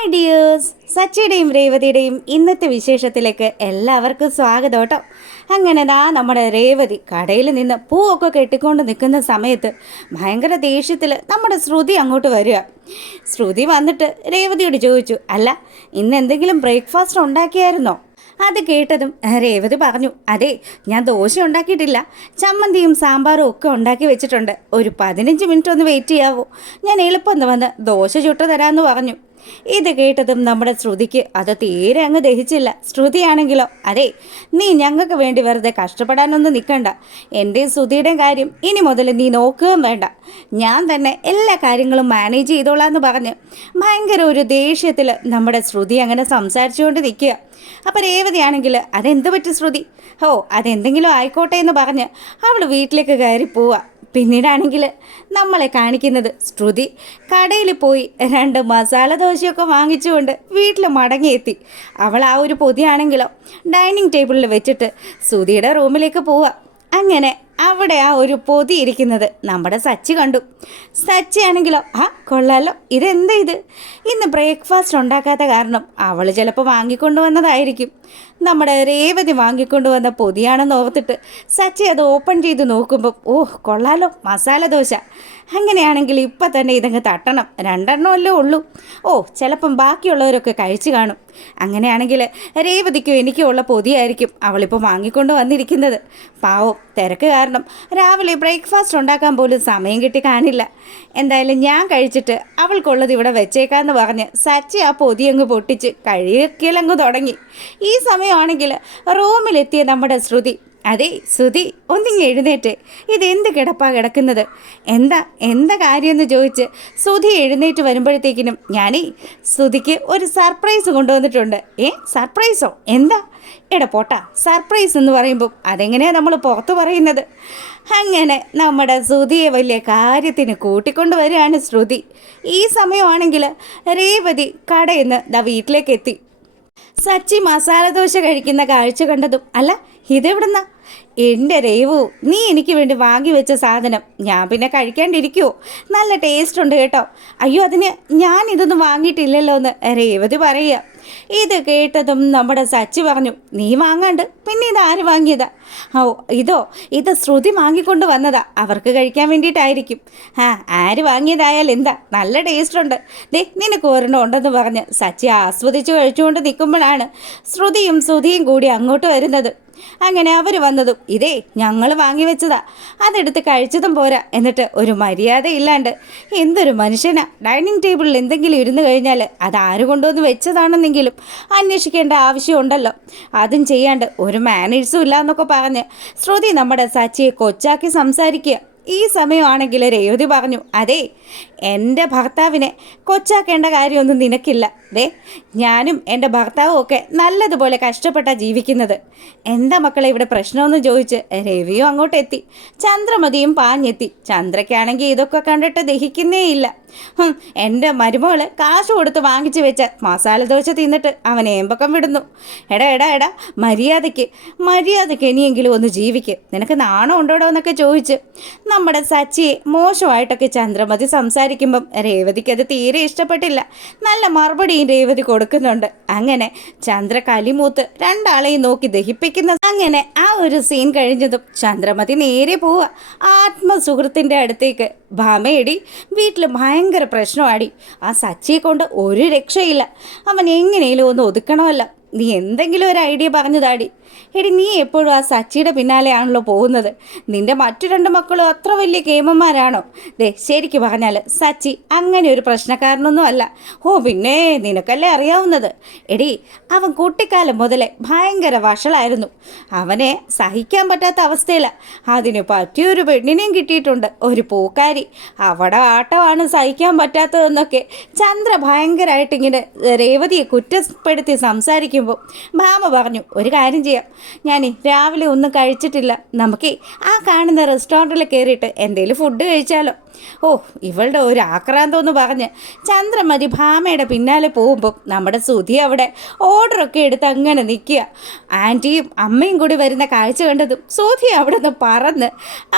Hi dears, സച്ചിയുടെയും രേവതിയുടെയും ഇന്നത്തെ വിശേഷത്തിലേക്ക് എല്ലാവർക്കും സ്വാഗതം കേട്ടോ. അങ്ങനെ നമ്മുടെ രേവതി കടയിൽ നിന്ന് പൂവൊക്കെ കെട്ടിക്കൊണ്ട് നിൽക്കുന്ന സമയത്ത് ഭയങ്കര ദേഷ്യത്തിൽ നമ്മുടെ ശ്രുതി അങ്ങോട്ട് വരിക. ശ്രുതി വന്നിട്ട് രേവതിയോട് ചോദിച്ചു, അല്ല ഇന്ന് എന്തെങ്കിലും ബ്രേക്ക്ഫാസ്റ്റ് ഉണ്ടാക്കിയായിരുന്നോ? അത് കേട്ടതും രേവതി പറഞ്ഞു, അതെ ഞാൻ ദോശ ഉണ്ടാക്കിയിട്ടില്ല, ചമ്മന്തിയും സാമ്പാറും ഒക്കെ ഉണ്ടാക്കി വെച്ചിട്ടുണ്ട്. ഒരു 15 മിനിറ്റ് ഒന്ന് വെയിറ്റ് ചെയ്യാവോ? ഞാൻ എളുപ്പം വന്ന് ദോശ ചുട്ടു തരാമെന്ന് പറഞ്ഞു. ഇത് കേട്ടതും നമ്മുടെ ശ്രുതിക്ക് അത് തീരെ അങ്ങ് ദഹിച്ചില്ല. ശ്രുതിയാണെങ്കിലോ, അതെ നീ ഞങ്ങൾക്ക് വേണ്ടി വെറുതെ കഷ്ടപ്പെടാനൊന്നും നിൽക്കണ്ട, എൻ്റെയും ശ്രുതിയുടെയും കാര്യം ഇനി മുതൽ നീ നോക്കുകയും വേണ്ട, ഞാൻ തന്നെ എല്ലാ കാര്യങ്ങളും മാനേജ് ചെയ്തോളാന്ന് പറഞ്ഞ് ഭയങ്കര ഒരു ദേഷ്യത്തിൽ നമ്മുടെ ശ്രുതി അങ്ങനെ സംസാരിച്ചുകൊണ്ട് നിൽക്കുക. അപ്പോൾ രേവതിയാണെങ്കിൽ അതെന്ത് പറ്റി ശ്രുതി, അതെന്തെങ്കിലും ആയിക്കോട്ടെ എന്ന് പറഞ്ഞ് അവൾ വീട്ടിലേക്ക് കയറി പോവുക. പിന്നീടാണെങ്കിൽ നമ്മളെ കാണിക്കുന്നത് ശ്രുതി കടയിൽ പോയി 2 മസാല ദോശയൊക്കെ വാങ്ങിച്ചുകൊണ്ട് വീട്ടിൽ മടങ്ങിയെത്തി. അവൾ ആ ഒരു പൊതിയാണെങ്കിലോ ഡൈനിങ് ടേബിളിൽ വെച്ചിട്ട് ശ്രുതിയുടെ റൂമിലേക്ക് പോവുക. അങ്ങനെ അവിടെ ആ ഒരു പൊതി ഇരിക്കുന്നത് നമ്മുടെ സച്ചി കണ്ടു. സച്ചി ആണെങ്കിലോ, കൊള്ളാലോ, ഇതെന്താ ഇത്? ഇന്ന് ബ്രേക്ക്ഫാസ്റ്റ് ഉണ്ടാക്കാത്ത കാരണം അവൾ ചിലപ്പോൾ വാങ്ങിക്കൊണ്ടുവന്നതായിരിക്കും. നമ്മുടെ രേവതി വാങ്ങിക്കൊണ്ടുവന്ന പൊതിയാണെന്ന് ഓർത്തിട്ട് സച്ചി അത് ഓപ്പൺ ചെയ്ത് നോക്കുമ്പം, കൊള്ളാലോ മസാല ദോശ. അങ്ങനെയാണെങ്കിൽ ഇപ്പം തന്നെ ഇതങ്ങ് തട്ടണം, 2 എണ്ണമല്ലേ ഉള്ളൂ. ചിലപ്പം ബാക്കിയുള്ളവരൊക്കെ കഴിച്ചു കാണും. അങ്ങനെയാണെങ്കിൽ രേവതിക്കും എനിക്കും ഉള്ള പൊതിയായിരിക്കും അവളിപ്പോൾ വാങ്ങിക്കൊണ്ട് വന്നിരിക്കുന്നത്. പാവം, തിരക്ക് കാരണം രാവിലെ ബ്രേക്ക്ഫാസ്റ്റ് ഉണ്ടാക്കാൻ പോലും സമയം കിട്ടി കാണില്ല. എന്തായാലും ഞാൻ കഴിച്ചിട്ട് അവൾക്കുള്ളത് ഇവിടെ വെച്ചേക്കാമെന്ന് പറഞ്ഞ് സച്ചി ആ പൊതി അങ്ങ് പൊട്ടിച്ച് കഴിക്കലങ്ങ് തുടങ്ങി. ഈ സമയമാണെങ്കിൽ റൂമിലെത്തിയ നമ്മുടെ ശ്രുതി, അതെ ശ്രുതി ഒന്നിങ്ങ് എഴുന്നേറ്റ്, ഇതെന്ത് കിടപ്പാ കിടക്കുന്നത്, എന്താ കാര്യമെന്ന് ചോദിച്ച് ശ്രുതി എഴുന്നേറ്റ് വരുമ്പോഴത്തേക്കിനും ഞാനേ ശ്രുതിക്ക് ഒരു സർപ്രൈസ് കൊണ്ടുവന്നിട്ടുണ്ട്. സർപ്രൈസോ? എന്താ? പോട്ടാ, സർപ്രൈസ് എന്ന് പറയുമ്പം അതെങ്ങനെയാണ് നമ്മൾ പുറത്ത് പറയുന്നത്? അങ്ങനെ നമ്മുടെ ശ്രുതിയെ വലിയ കാര്യത്തിന് കൂട്ടിക്കൊണ്ട് വരികയാണ് ശ്രുതി. ഈ സമയമാണെങ്കിൽ രേവതി കടയിൽ നിന്ന് വീട്ടിലേക്ക് എത്തി. സച്ചി മസാല ദോശ കഴിക്കുന്ന കാഴ്ച കണ്ടതും, അല്ല ഇതെവിടുന്നാ? എൻ്റെ രേവു, നീ എനിക്ക് വേണ്ടി വാങ്ങി വെച്ച സാധനം ഞാൻ പിന്നെ കഴിക്കാണ്ടിരിക്കുമോ? നല്ല ടേസ്റ്റ് ഉണ്ട് കേട്ടോ. അയ്യോ, അതിന് ഞാൻ ഇതൊന്നും വാങ്ങിയിട്ടില്ലല്ലോ എന്ന് രേവതി പറയുക. ഇത് കേട്ടതും നമ്മുടെ സച്ചി പറഞ്ഞു, നീ വാങ്ങാണ്ട് പിന്നെ ഇതാര് വാങ്ങിയതാ? ഇത് ശ്രുതി വാങ്ങിക്കൊണ്ട് വന്നതാ, അവർക്ക് കഴിക്കാൻ വേണ്ടിയിട്ടായിരിക്കും. ആര് വാങ്ങിയതായാലും എന്താ, നല്ല ടേസ്റ്റ് ഉണ്ട്, നിനക്ക് ഒരെണ്ണം ഉണ്ടെന്ന് പറഞ്ഞ് സച്ചി ആസ്വദിച്ച് കഴിച്ചുകൊണ്ട് നിൽക്കുമ്പോഴാണ് ശ്രുതിയും കൂടി അങ്ങോട്ട് വരുന്നത്. അങ്ങനെ അവർ വന്നതും, ഇതേ ഞങ്ങൾ വാങ്ങി വെച്ചതാ, അതെടുത്ത് കഴിച്ചതും പോരാ, എന്നിട്ട് ഒരു മര്യാദ ഇല്ലാണ്ട് എന്തൊരു മനുഷ്യനാ. ഡൈനിങ് ടേബിളിൽ എന്തെങ്കിലും ഇരുന്ന് കഴിഞ്ഞാൽ അത് ആര് കൊണ്ടുവന്ന് വെച്ചതാണെന്നെങ്കിലും അന്വേഷിക്കേണ്ട ആവശ്യമുണ്ടല്ലോ, അതും ചെയ്യാണ്ട് ഒരു മാനേഴ്സും ഇല്ല എന്നൊക്കെ പറഞ്ഞ് ശ്രുതി നമ്മുടെ സച്ചിയെ കൊച്ചാക്കി സംസാരിക്കുക. ഈ സമയമാണെങ്കിൽ രേവതി പറഞ്ഞു, അതെ എൻ്റെ ഭർത്താവിനെ കൊച്ചാക്കേണ്ട കാര്യമൊന്നും നിനക്കില്ല. ഞാനും എൻ്റെ ഭർത്താവും ഒക്കെ നല്ലതുപോലെ കഷ്ടപ്പെട്ടാണ് ജീവിക്കുന്നത്. എന്താ മക്കളെ ഇവിടെ പ്രശ്നമെന്ന് ചോദിച്ച് രവിയും അങ്ങോട്ടെത്തി. ചന്ദ്രമതിയും പാഞ്ഞെത്തി. ചന്ദ്രയ്ക്കാണെങ്കിൽ ഇതൊക്കെ കണ്ടിട്ട് ദഹിക്കുന്നേ ഇല്ല. എൻ്റെ മരുമോള് കാശ് കൊടുത്ത് വാങ്ങിച്ചു വെച്ച മസാല ദോശ തിന്നിട്ട് അവൻ ഏമ്പക്കം വിടുന്നു. എടാ മര്യാദയ്ക്ക് ഇനിയെങ്കിലും ഒന്ന് ജീവിക്ക്, നിനക്ക് നാണം ഉണ്ടോടോ എന്നൊക്കെ ചോദിച്ച് നമ്മുടെ സച്ചിയെ മോശമായിട്ടൊക്കെ ചന്ദ്രമതി സംസാരിക്കുമ്പം രേവതിക്ക് അത് തീരെ ഇഷ്ടപ്പെട്ടില്ല. നല്ല മറുപടിയും രേവതി കൊടുക്കുന്നുണ്ട്. അങ്ങനെ ചന്ദ്ര കലിമൂത്ത് 2 ആളെയും നോക്കി ദഹിപ്പിക്കുന്ന. അങ്ങനെ ആ ഒരു സീൻ കഴിഞ്ഞതും ചന്ദ്രമതി നേരെ പോവുക ആത്മസുഹൃത്തിൻ്റെ അടുത്തേക്ക്. ഭാമയടി, വീട്ടിൽ ഭയങ്കര പ്രശ്നമാടി, ആ സച്ചിയെ കൊണ്ട് ഒരു രക്ഷയില്ല, അവൻ എങ്ങനെയും ഒന്ന് ഒതുക്കണമല്ല, നീ എന്തെങ്കിലും ഒരു ഐഡിയ പറഞ്ഞതാടി. നീ എപ്പോഴും ആ സച്ചിയുടെ പിന്നാലെയാണല്ലോ പോകുന്നത്, നിൻ്റെ മറ്റു 2 മക്കളും അത്ര വലിയ കേമന്മാരാണോ? ശരിക്ക് പറഞ്ഞാൽ സച്ചി അങ്ങനെ ഒരു പ്രശ്നക്കാരനൊന്നും അല്ല. പിന്നെ നിനക്കല്ലേ അറിയാവുന്നത്. അവൻ കുട്ടിക്കാലം മുതലേ ഭയങ്കര വഷളായിരുന്നു, അവനെ സഹിക്കാൻ പറ്റാത്ത അവസ്ഥയില്ല. അതിന് പറ്റിയൊരു പെണ്ണിനെയും കിട്ടിയിട്ടുണ്ട്, ഒരു പൂക്കാരി, അവിടെ ആട്ടമാണ് സഹിക്കാൻ പറ്റാത്തതെന്നൊക്കെ ചന്ദ്ര ഭയങ്കരമായിട്ടിങ്ങനെ രേവതിയെ കുറ്റപ്പെടുത്തി സംസാരിക്കുമ്പോൾ ഭാമ പറഞ്ഞു, ഒരു കാര്യം ചെയ്യാം, വിളിക്കാം. ഞാൻ രാവിലെ ഒന്നും കഴിച്ചിട്ടില്ല. നമുക്കേ ആ കാണുന്ന റെസ്റ്റോറൻറ്റിൽ കയറിയിട്ട് എന്തെങ്കിലും ഫുഡ് കഴിച്ചാലോ? ഓ, ഇവളുടെ ഒരു ആക്രാന്തമെന്ന് പറഞ്ഞ് ചന്ദ്രമതി ഭാമയുടെ പിന്നാലെ പോകുമ്പം നമ്മുടെ സുധി അവിടെ ഓർഡറൊക്കെ എടുത്ത് അങ്ങനെ നിൽക്കുക. ആൻറ്റിയും അമ്മയും കൂടി വരുന്ന കാഴ്ച കണ്ടതും സുധി അവിടെ നിന്ന് പറന്ന്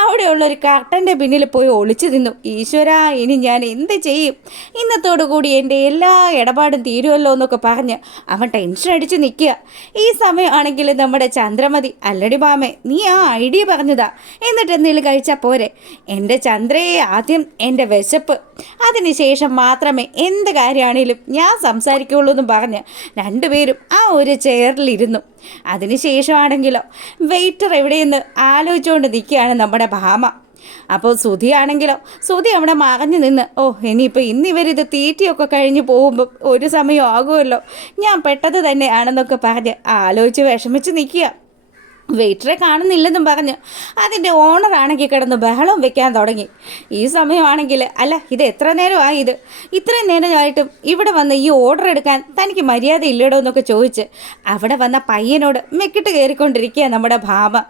അവിടെയുള്ളൊരു കർട്ടൻ്റെ പിന്നിൽ പോയി ഒളിച്ചു നിന്നു. ഈശ്വരാ, ഇനി ഞാൻ എന്ത് ചെയ്യും? ഇന്നത്തോടു കൂടി എൻ്റെ എല്ലാ ഇടപാടും തീരുമല്ലോ എന്നൊക്കെ പറഞ്ഞ് അവൻ ടെൻഷൻ അടിച്ച് നിൽക്കുക. ഈ സമയമാണെങ്കിൽ നമ്മുടെ ചന്ദ്രമതി, അല്ലടി ഭാമേ, നീ ആ ഐഡിയ പറഞ്ഞതാ, എന്നിട്ട് എന്തെങ്കിലും കഴിച്ചാൽ പോരെ? എൻ്റെ ചന്ദ്രയെ ആദ്യം എൻ്റെ വിശപ്പ്, അതിനുശേഷം മാത്രമേ എന്ത് കാര്യമാണേലും ഞാൻ സംസാരിക്കുള്ളൂ എന്നും പറഞ്ഞ് രണ്ടുപേരും ആ ഒരു ചെയറിലിരുന്നു. അതിനുശേഷമാണെങ്കിലോ വെയിറ്റർ എവിടെയെന്ന് ആലോചിച്ചുകൊണ്ട് നിൽക്കുകയാണ് നമ്മുടെ ഭാമ. അപ്പോൾ സുധിയാണെങ്കിലോ അവിടെ മറഞ്ഞു നിന്ന്, ഓ ഇനിയിപ്പോൾ ഇന്നിവരിത് തീറ്റിയൊക്കെ കഴിഞ്ഞ് പോകുമ്പം ഒരു സമയം ആകുമല്ലോ, ഞാൻ പെട്ടത് തന്നെയാണെന്നൊക്കെ പറഞ്ഞ് ആലോചിച്ച് വിഷമിച്ച് നിൽക്കുക. വെയിറ്ററെ കാണുന്നില്ലെന്നും പറഞ്ഞ് അതിൻ്റെ ഓണറാണെങ്കിൽ കിടന്ന് ബഹളം വെക്കാൻ തുടങ്ങി. ഈ സമയമാണെങ്കിൽ, അല്ല ഇത് എത്ര നേരമായി, ഇത് ഇത്രയും നേരമായിട്ടും ഇവിടെ വന്ന് ഈ ഓർഡർ എടുക്കാൻ തനിക്ക് മര്യാദ ഇല്ലടോ എന്നൊക്കെ ചോദിച്ച് അവിടെ വന്ന പയ്യനോട് മെക്കിട്ട് കയറിക്കൊണ്ടിരിക്കുക നമ്മുടെ ഭാമ.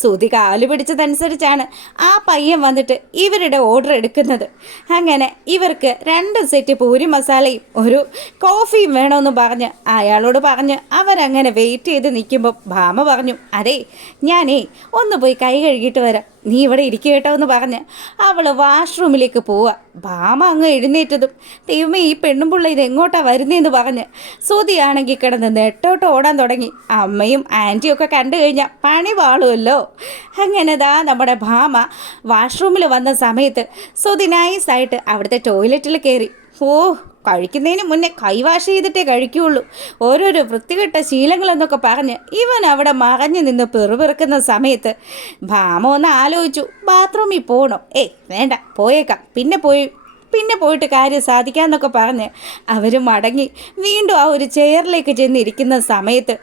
സുധി കാല് പിടിച്ചതനുസരിച്ചാണ് ആ പയ്യൻ വന്നിട്ട് ഇവരുടെ ഓർഡർ എടുക്കുന്നത്. അങ്ങനെ ഇവർക്ക് 2 സെറ്റ് പൂരി മസാലയും ഒരു കോഫിയും വേണമെന്ന് പറഞ്ഞ് അയാളോട് പറഞ്ഞ് അവരങ്ങനെ വെയിറ്റ് ചെയ്ത് നിൽക്കുമ്പോൾ ഭാമ പറഞ്ഞു, അതെ ഞാനേ ഒന്ന് പോയി കൈ കഴുകിയിട്ട് വരാം, നീ ഇവിടെ ഇരിക്കുക കേട്ടോ എന്ന് പറഞ്ഞ് അവൾ വാഷ്റൂമിലേക്ക് പോവുക. ഭാമ അങ്ങ് എഴുന്നേറ്റതും, ദൈവമേ ഈ പെണ്ണുമ്പുള്ള ഇത് എങ്ങോട്ടാണ് വരുന്നതെന്ന് പറഞ്ഞ് സുധിയാണെങ്കിൽ കിടന്ന് നെട്ടോട്ട് ഓടാൻ തുടങ്ങി. അമ്മയും ആൻറ്റിയും ഒക്കെ കണ്ടു കഴിഞ്ഞാൽ പണി പാളുമല്ലോ. അങ്ങനെ ദാ നമ്മുടെ ഭാമ വാഷ്റൂമിൽ വന്ന സമയത്ത് സുധി നൈസായിട്ട് അവിടുത്തെ ടോയ്ലറ്റിൽ കയറി. ഓ, കഴിക്കുന്നതിന് മുന്നേ കൈ വാഷ് ചെയ്തിട്ടേ കഴിക്കുകയുള്ളൂ, ഓരോരോ വൃത്തികെട്ട ശീലങ്ങളെന്നൊക്കെ പറഞ്ഞ് ഇവൻ അവിടെ മറഞ്ഞു നിന്ന് പെറുപിറുക്കുന്ന സമയത്ത് ഭാമ ഒന്ന് ആലോചിച്ചു, ബാത്റൂമിൽ പോകണോ? ഏയ് വേണ്ട, പോയേക്കാം, പിന്നെ പോയിട്ട് കാര്യം സാധിക്കാമെന്നൊക്കെ പറഞ്ഞ് അവർ മടങ്ങി വീണ്ടും ആ ഒരു ചെയറിലേക്ക് ചെന്നിരിക്കുന്ന സമയത്ത്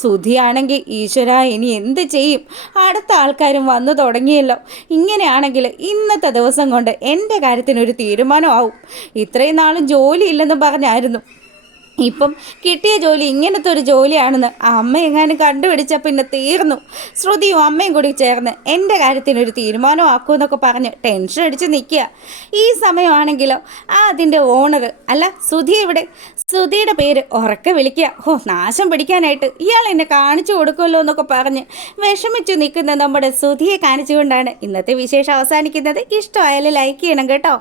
സുധിയാണെങ്കിൽ, ഈശ്വര ഇനി എന്ത് ചെയ്യും? അടുത്ത ആൾക്കാരും വന്നു തുടങ്ങിയല്ലോ. ഇങ്ങനെയാണെങ്കിൽ ഇന്നത്തെ ദിവസം കൊണ്ട് എൻ്റെ കാര്യത്തിനൊരു തീരുമാനമാവും. ഇത്രയും നാളും ജോലി ഇല്ലെന്ന് പറഞ്ഞായിരുന്നു, ഇപ്പം കിട്ടിയ ജോലി ഇങ്ങനത്തെ ഒരു ജോലിയാണെന്ന് അമ്മ എങ്ങാനും കണ്ടുപിടിച്ച പിന്നെ തീർന്നു. ശ്രുതിയും അമ്മയും കൂടി ചേർന്ന് എൻ്റെ കാര്യത്തിനൊരു തീരുമാനമാക്കുമെന്നൊക്കെ പറഞ്ഞ് ടെൻഷൻ അടിച്ച് നിൽക്കുക. ഈ സമയമാണെങ്കിലോ അതിൻ്റെ ഓണർ, അല്ല സുധി എവിടെ? സുധിയുടെ പേര് ഉറക്കെ വിളിക്കുക. ഓ, നാശം പിടിക്കാനായിട്ട് ഇയാൾ എന്നെ കാണിച്ചു കൊടുക്കുമല്ലോ എന്നൊക്കെ പറഞ്ഞ് വിഷമിച്ചു നിൽക്കുന്ന നമ്മുടെ സുധിയെ കാണിച്ചുകൊണ്ടാണ് ഇന്നത്തെ വിശേഷം അവസാനിക്കുന്നത്. ഇഷ്ടമായാലും ലൈക്ക് ചെയ്യണം കേട്ടോ.